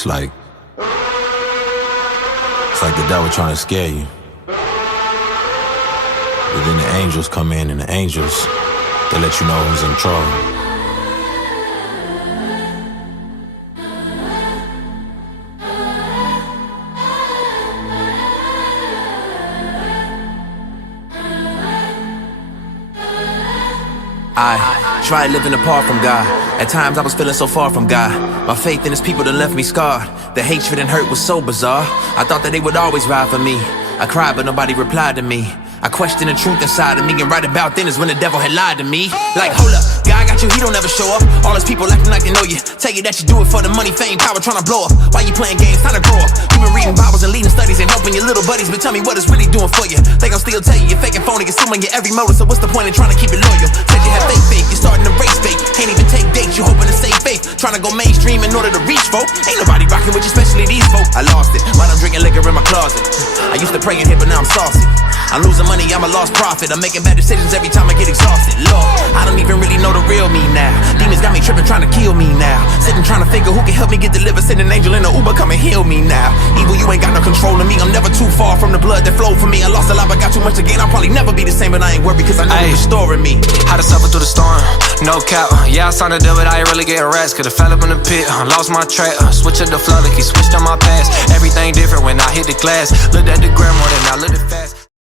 It's like the devil trying to scare you. But then the angels come in, and the angels, they let you know who's in trouble. I tried living apart from God. At times I was feeling so far from God. My faith in his people done left me scarred. The hatred and hurt was so bizarre. I thought that they would always ride for me. I cried but nobody replied to me. I questioned the truth inside of me, and right about then is when the devil had lied to me. Like, hold up, God got you, he don't ever show up. All his people acting like they know you. Tell you that you do it for the money, fame, power, trying to blow up. Why you playing games, time to grow up. You been reading Bibles and leading studies and helping your little buddies, but tell me what it's really doing for you. They gon' still tell you you're faking phony, assuming your every motive, so what's the point in trying to keep it loyal? Said you had fake, you're starting to race fake. Can't even take dates, you hoping to save faith. Trying to go mainstream in order to reach folk. Ain't nobody rocking with you, especially these folk. I lost it, while I'm drinking liquor in my closet. I used to pray in here, but now I'm saucy. I'm losing money, I'm a lost prophet. I'm making bad decisions every time I get exhausted. Lord, I don't even really know the real me now. Demons got me tripping, trying to kill me now. Sitting trying to figure who can help me get delivered. Send an angel in the Uber, come and heal me now. Evil, you ain't got no control of me. I'm never too far from the blood that flowed for me. I lost a lot, but got too much to gain. I'll probably never be the same, but I ain't worried because I know you're restoring me. How to suffer through the storm, no cap. Yeah, I signed a deal, but I ain't really getting rest. Could've fell up in the pit, lost my track. Switch up the flow like he switched on my past. Everything different when I hit the glass. Looked at the gram more than I looked at fast.